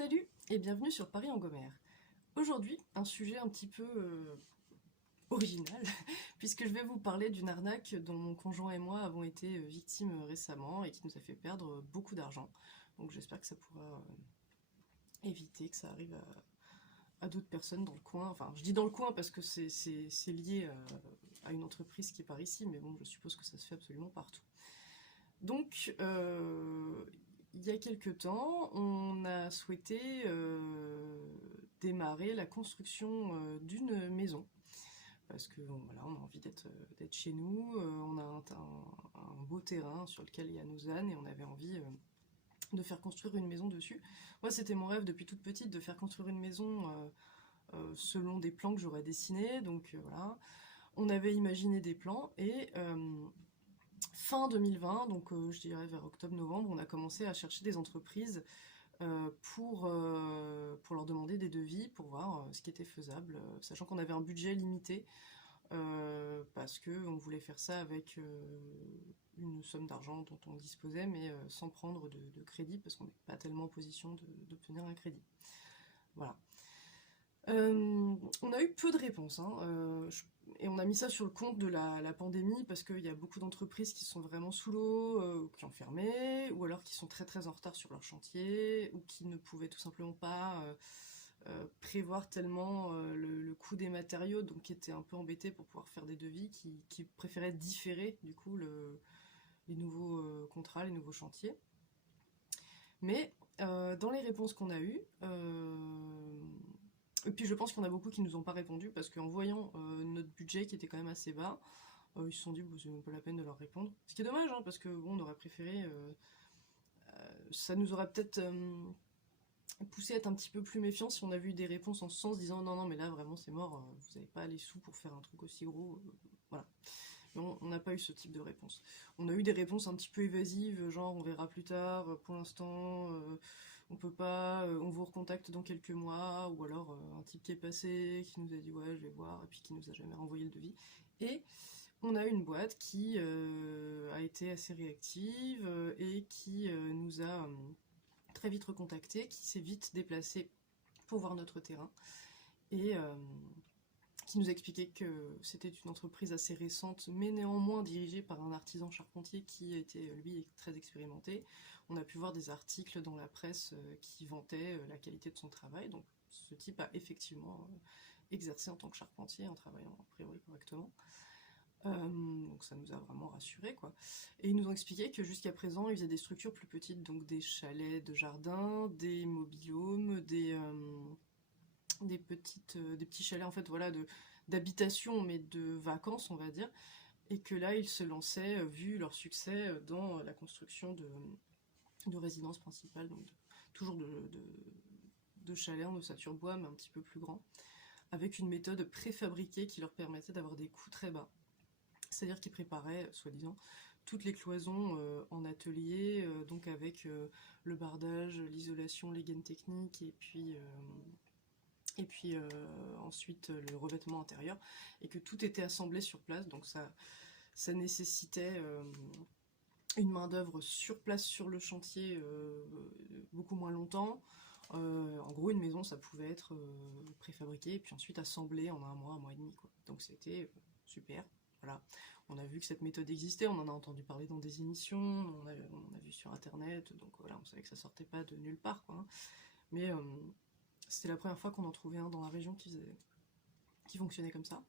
Salut et bienvenue sur Paris Angomère. Aujourd'hui, un sujet un petit peu original, puisque je vais vous parler d'une arnaque dont mon conjoint et moi avons été victimes récemment et qui nous a fait perdre beaucoup d'argent. Donc j'espère que ça pourra éviter que ça arrive à d'autres personnes dans le coin. Enfin, je dis dans le coin parce que c'est lié à une entreprise qui est par ici, mais bon, je suppose que ça se fait absolument partout. Donc, il y a quelque temps, on a souhaité démarrer la construction d'une maison. Parce que bon, voilà, on a envie d'être chez nous, on a un beau terrain sur lequel il y a nos ânes et on avait envie de faire construire une maison dessus. Moi, c'était mon rêve depuis toute petite de faire construire une maison selon des plans que j'aurais dessinés. Donc voilà, on avait imaginé des plans et fin 2020, donc je dirais vers octobre-novembre, on a commencé à chercher des entreprises pour leur demander des devis, pour voir ce qui était faisable, sachant qu'on avait un budget limité, parce qu'on voulait faire ça avec une somme d'argent dont on disposait, mais sans prendre de crédit, parce qu'on n'est pas tellement en position d'obtenir un crédit. Voilà. On a eu peu de réponses, hein, et on a mis ça sur le compte de la pandémie parce qu'il y a beaucoup d'entreprises qui sont vraiment sous l'eau, qui ont fermé, ou alors qui sont très très en retard sur leur chantier, ou qui ne pouvaient tout simplement pas prévoir tellement le coût des matériaux, donc qui étaient un peu embêtés pour pouvoir faire des devis, qui préféraient différer du coup les nouveaux contrats, les nouveaux chantiers. Mais dans les réponses qu'on a eues, et puis je pense qu'il y en a beaucoup qui nous ont pas répondu parce qu'en voyant notre budget qui était quand même assez bas, ils se sont dit bon, c'est même pas la peine de leur répondre. Ce qui est dommage, hein, parce que bon, on aurait préféré, ça nous aurait peut-être poussé à être un petit peu plus méfiants si on avait eu des réponses en ce sens disant non non mais là vraiment c'est mort, vous n'avez pas les sous pour faire un truc aussi gros, voilà. Mais on n'a pas eu ce type de réponse. On a eu des réponses un petit peu évasives, genre on verra plus tard, pour l'instant on peut pas, on vous recontacte dans quelques mois, ou alors un type qui est passé, qui nous a dit ouais je vais voir, et puis qui nous a jamais renvoyé le devis. Et on a une boîte qui a été assez réactive et qui nous a très vite recontacté, qui s'est vite déplacé pour voir notre terrain, et qui nous a expliqué que c'était une entreprise assez récente, mais néanmoins dirigée par un artisan charpentier qui était, lui, très expérimenté. On a pu voir des articles dans la presse qui vantaient la qualité de son travail, donc ce type a effectivement exercé en tant que charpentier, en travaillant a priori correctement. Donc ça nous a vraiment rassurés, quoi. Et ils nous ont expliqué que jusqu'à présent, ils faisaient des structures plus petites, donc des chalets de jardin, des mobil-homes, des petits chalets en fait, voilà, d'habitation, mais de vacances, on va dire. Et que là, ils se lançaient, vu leur succès, dans la construction de résidences principales, donc toujours de chalets en ossature bois, mais un petit peu plus grand, avec une méthode préfabriquée qui leur permettait d'avoir des coûts très bas. C'est-à-dire qu'ils préparaient, soi-disant, toutes les cloisons en atelier, donc avec le bardage, l'isolation, les gaines techniques, et puis ensuite le revêtement intérieur, et que tout était assemblé sur place, donc ça nécessitait une main d'œuvre sur place sur le chantier beaucoup moins longtemps. En gros, une maison, ça pouvait être préfabriqué et puis ensuite assemblé en un mois et demi, quoi. Donc c'était super. Voilà. On a vu que cette méthode existait, on en a entendu parler dans des émissions, on a vu sur internet, donc voilà, on savait que ça sortait pas de nulle part, quoi, hein. Mais c'était la première fois qu'on en trouvait un dans la région qui fonctionnait comme ça.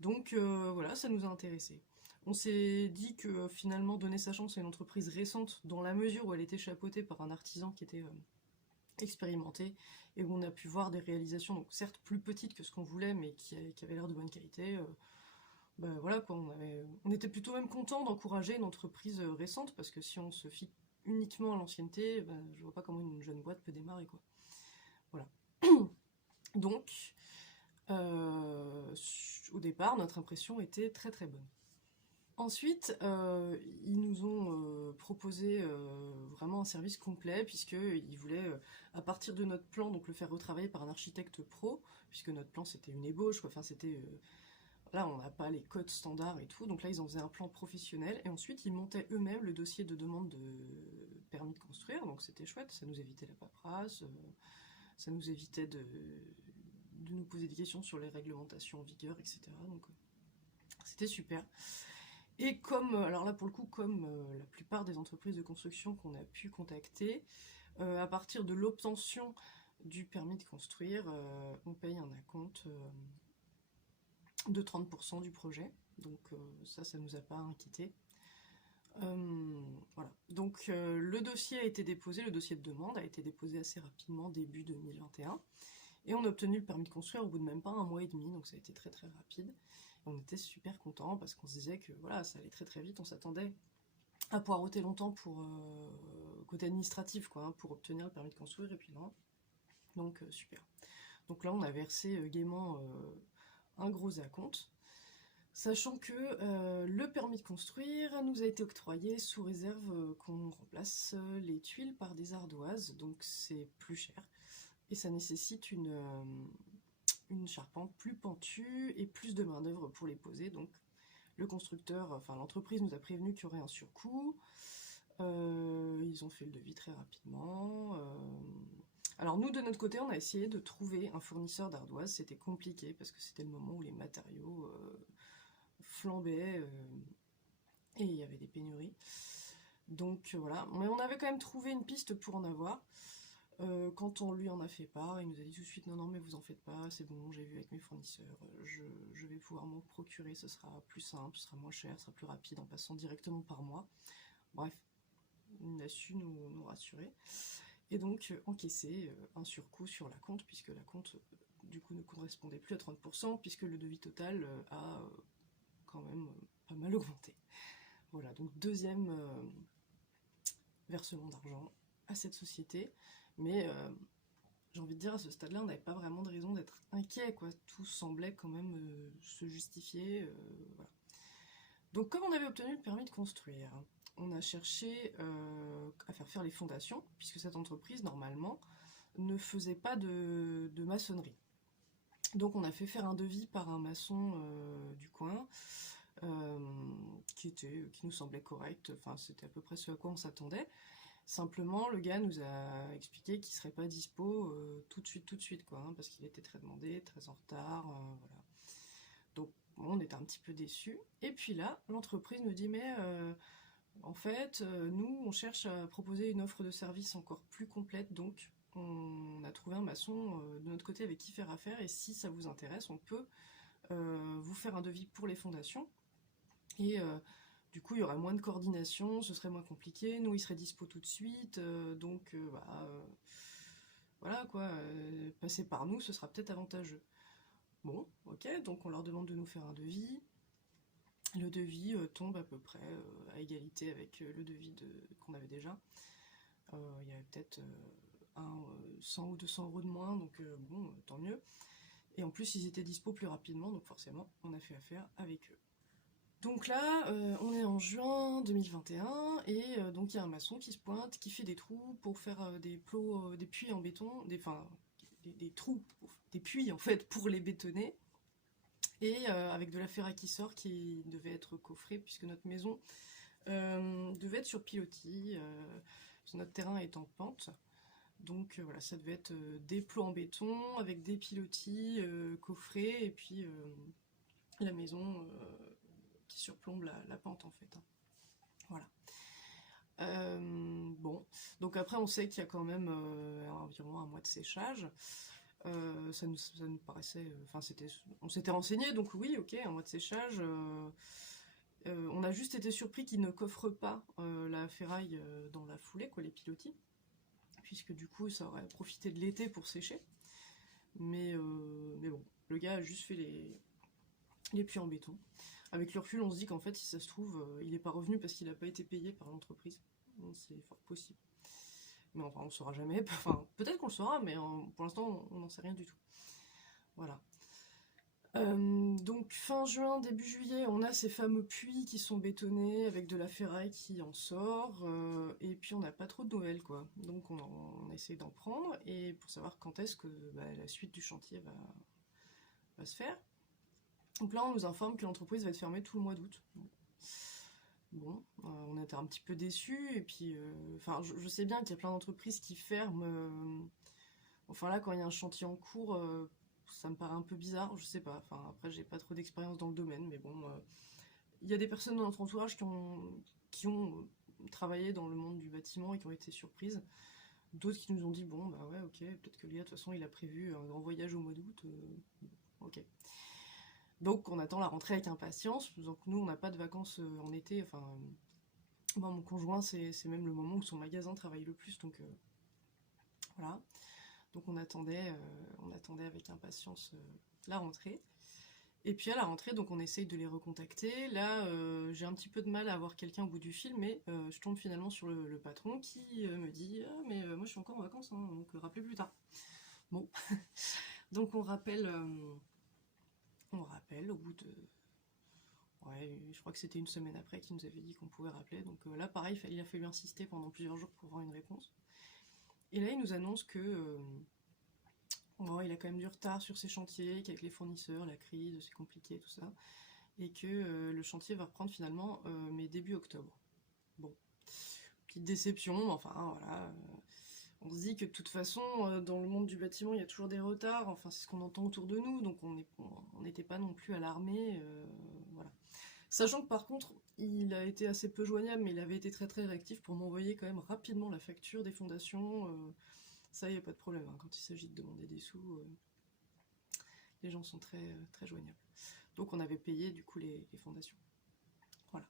Donc voilà, ça nous a intéressés. On s'est dit que finalement donner sa chance à une entreprise récente, dans la mesure où elle était chapeautée par un artisan qui était expérimenté, et où on a pu voir des réalisations, donc certes plus petites que ce qu'on voulait, mais qui avaient l'air de bonne qualité, bah voilà quoi, on était plutôt même content d'encourager une entreprise récente, parce que si on se fie uniquement à l'ancienneté, bah, je vois pas comment une jeune boîte peut démarrer, quoi. Voilà. Donc, au départ, notre impression était très très bonne. Ensuite, ils nous ont proposé vraiment un service complet, puisqu'ils voulaient, à partir de notre plan, donc le faire retravailler par un architecte pro, puisque notre plan c'était une ébauche, quoi. Enfin c'était... là, on n'a pas les codes standards et tout, donc là ils en faisaient un plan professionnel, et ensuite ils montaient eux-mêmes le dossier de demande permis de construire, donc c'était chouette, ça nous évitait la paperasse, ça nous évitait de nous poser des questions sur les réglementations en vigueur, etc. Donc c'était super. Et comme, alors là pour le coup, comme la plupart des entreprises de construction qu'on a pu contacter, à partir de l'obtention du permis de construire, on paye un acompte de 30% du projet. Donc ça nous a pas inquiété. Voilà. Donc le dossier a été déposé, le dossier de demande a été déposé assez rapidement, début 2021. Et on a obtenu le permis de construire au bout de même pas 1 mois et demi, donc ça a été très très rapide. Et on était super contents parce qu'on se disait que voilà, ça allait très très vite, on s'attendait à poireauter longtemps pour côté administratif, quoi, hein, pour obtenir le permis de construire, et puis non. Donc super. Donc là on a versé gaiement un gros acompte, sachant que le permis de construire nous a été octroyé sous réserve qu'on remplace les tuiles par des ardoises, donc c'est plus cher. Et ça nécessite une charpente plus pentue et plus de main d'œuvre pour les poser. Donc le constructeur, enfin l'entreprise nous a prévenu qu'il y aurait un surcoût. Ils ont fait le devis très rapidement. Alors nous de notre côté on a essayé de trouver un fournisseur d'ardoises, c'était compliqué parce que c'était le moment où les matériaux flambaient et il y avait des pénuries. Donc voilà, mais on avait quand même trouvé une piste pour en avoir. Quand on lui en a fait part, il nous a dit tout de suite non mais vous en faites pas, c'est bon, j'ai vu avec mes fournisseurs, je vais pouvoir m'en procurer, ce sera plus simple, ce sera moins cher, ce sera plus rapide en passant directement par moi. Bref, il a su nous rassurer. Et donc encaisser un surcoût sur la compte, puisque la compte du coup ne correspondait plus à 30%, puisque le devis total a quand même pas mal augmenté. Voilà, donc deuxième versement d'argent à cette société. Mais j'ai envie de dire, à ce stade-là, on n'avait pas vraiment de raison d'être inquiet, quoi. Tout semblait quand même se justifier. Voilà. Donc, comme on avait obtenu le permis de construire, on a cherché à faire les fondations, puisque cette entreprise, normalement, ne faisait pas de maçonnerie. Donc, on a fait faire un devis par un maçon du coin, qui nous semblait correct. Enfin, c'était à peu près ce à quoi on s'attendait. Simplement, le gars nous a expliqué qu'il serait pas dispo tout de suite, quoi, hein, parce qu'il était très demandé, très en retard, voilà. Donc, bon, on était un petit peu déçus. Et puis là, l'entreprise nous dit, mais en fait, nous, on cherche à proposer une offre de service encore plus complète, donc on a trouvé un maçon de notre côté avec qui faire affaire, et si ça vous intéresse, on peut vous faire un devis pour les fondations. Et du coup, il y aurait moins de coordination, ce serait moins compliqué, nous, il serait dispo tout de suite, donc voilà quoi, passer par nous, ce sera peut-être avantageux. Bon, ok, donc on leur demande de nous faire un devis. Le devis tombe à peu près à égalité avec le devis qu'on avait déjà. Il y avait peut-être 100 ou 200 € de moins, donc bon, tant mieux. Et en plus, ils étaient dispo plus rapidement, donc forcément, on a fait affaire avec eux. Donc là, on est en juin 2021, et donc il y a un maçon qui se pointe, qui fait des trous pour faire des puits en béton, des trous, des puits en fait, pour les bétonner, et avec de la ferraille qui sort, qui devait être coffrée, puisque notre maison devait être sur pilotis, notre terrain est en pente. Donc voilà, ça devait être des plots en béton, avec des pilotis coffrés, et puis la maison qui surplombe la pente en fait. Voilà. Bon, donc après on sait qu'il y a quand même environ 1 mois de séchage. Ça nous paraissait, enfin on s'était renseigné, donc oui, ok, 1 mois de séchage. On a juste été surpris qu'ils ne coffrent pas la ferraille dans la foulée, quoi, les pilotis, puisque du coup ça aurait profité de l'été pour sécher. Mais bon, le gars a juste fait les puits en béton. Avec le recul, on se dit qu'en fait, si ça se trouve, il n'est pas revenu parce qu'il n'a pas été payé par l'entreprise. C'est fort possible. Mais enfin, on ne saura jamais. Enfin, peut-être qu'on le saura, mais pour l'instant, on n'en sait rien du tout. Voilà. Donc, fin juin, début juillet, on a ces fameux puits qui sont bétonnés avec de la ferraille qui en sort. Et puis, on n'a pas trop de nouvelles, quoi. Donc, on essaie d'en prendre. Et pour savoir quand est-ce que la suite du chantier va se faire. Donc là, on nous informe que l'entreprise va être fermée tout le mois d'août. Bon, on était un petit peu déçus, et puis, enfin, je sais bien qu'il y a plein d'entreprises qui ferment. Enfin là, quand il y a un chantier en cours, ça me paraît un peu bizarre, je sais pas. Enfin, après, j'ai pas trop d'expérience dans le domaine, mais bon, il y a des personnes dans notre entourage qui ont travaillé dans le monde du bâtiment et qui ont été surprises. D'autres qui nous ont dit, bon, bah ouais, ok, peut-être que Léa, de toute façon, il a prévu un grand voyage au mois d'août. Ok. Donc, on attend la rentrée avec impatience. Donc, nous, on n'a pas de vacances en été. Enfin, bon, mon conjoint, c'est même le moment où son magasin travaille le plus. Donc, voilà. Donc, on attendait avec impatience la rentrée. Et puis à la rentrée, donc on essaye de les recontacter. Là, j'ai un petit peu de mal à avoir quelqu'un au bout du fil, mais je tombe finalement sur le patron qui me dit «Ah, mais moi je suis encore en vacances, hein, donc rappelez plus tard». Bon, donc on rappelle au bout de... Ouais, je crois que c'était une semaine après qu'il nous avait dit qu'on pouvait rappeler. Donc là, pareil, il a fallu insister pendant plusieurs jours pour avoir une réponse. Et là, il nous annonce que bon, il a quand même du retard sur ses chantiers, qu'avec les fournisseurs, la crise, c'est compliqué, tout ça. Et que le chantier va reprendre finalement mais début octobre. Bon, petite déception, mais enfin voilà. On se dit que de toute façon, dans le monde du bâtiment, il y a toujours des retards, enfin c'est ce qu'on entend autour de nous, donc on n'était pas non plus alarmés, voilà. Sachant que par contre, il a été assez peu joignable, mais il avait été très très réactif pour m'envoyer quand même rapidement la facture des fondations. Ça, il n'y a pas de problème, hein, quand il s'agit de demander des sous, les gens sont très, très joignables. Donc on avait payé du coup les fondations. Voilà.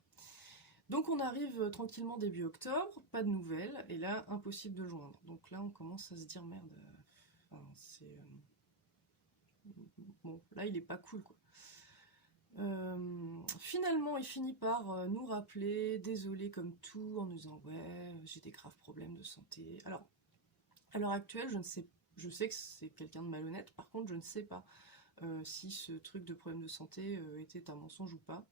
Donc on arrive tranquillement début octobre, pas de nouvelles, et là, impossible de le joindre. Donc là, on commence à se dire, merde, enfin, c'est... bon, là, il est pas cool, quoi. Finalement, il finit par nous rappeler, désolé comme tout, en nous disant, ouais, j'ai des graves problèmes de santé. Alors, à l'heure actuelle, je sais que c'est quelqu'un de malhonnête, par contre, je ne sais pas si ce truc de problème de santé était un mensonge ou pas.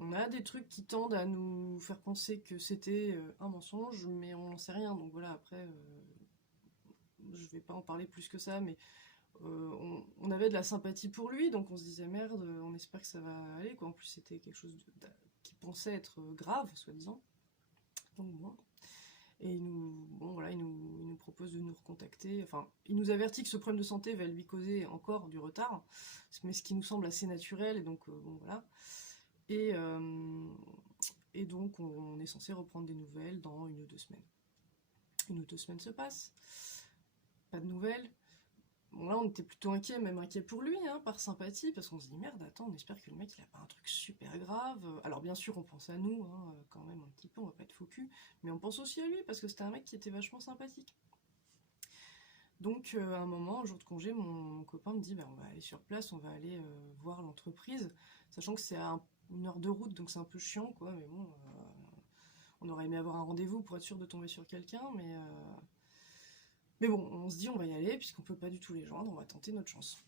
On a des trucs qui tendent à nous faire penser que c'était un mensonge, mais on n'en sait rien. Donc voilà, après, je vais pas en parler plus que ça, mais on avait de la sympathie pour lui, donc on se disait merde, on espère que ça va aller, quoi. En plus, c'était quelque chose qui pensait être grave, soi-disant. Donc bon. Et il nous propose de nous recontacter. Enfin, il nous avertit que ce problème de santé va lui causer encore du retard, mais ce qui nous semble assez naturel, et donc bon voilà. Et, et donc on est censé reprendre des nouvelles dans 1 ou 2 semaines. 1 ou 2 semaines se passent, pas de nouvelles. Bon là on était plutôt inquiets, même inquiets pour lui, hein, par sympathie, parce qu'on se dit merde, attends, on espère que le mec il a pas un truc super grave. Alors bien sûr on pense à nous, hein, quand même un petit peu, on va pas être faux cul, mais on pense aussi à lui, parce que c'était un mec qui était vachement sympathique. Donc à un moment, un jour de congé, mon copain me dit bah, on va aller sur place, on va aller voir l'entreprise, sachant que c'est à 1 heure de route, donc c'est un peu chiant, quoi, mais bon, on aurait aimé avoir un rendez-vous pour être sûr de tomber sur quelqu'un, mais bon, on se dit on va y aller, puisqu'on peut pas du tout les joindre, on va tenter notre chance.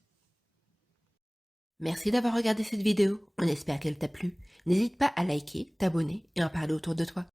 Merci d'avoir regardé cette vidéo, on espère qu'elle t'a plu. N'hésite pas à liker, t'abonner et en parler autour de toi.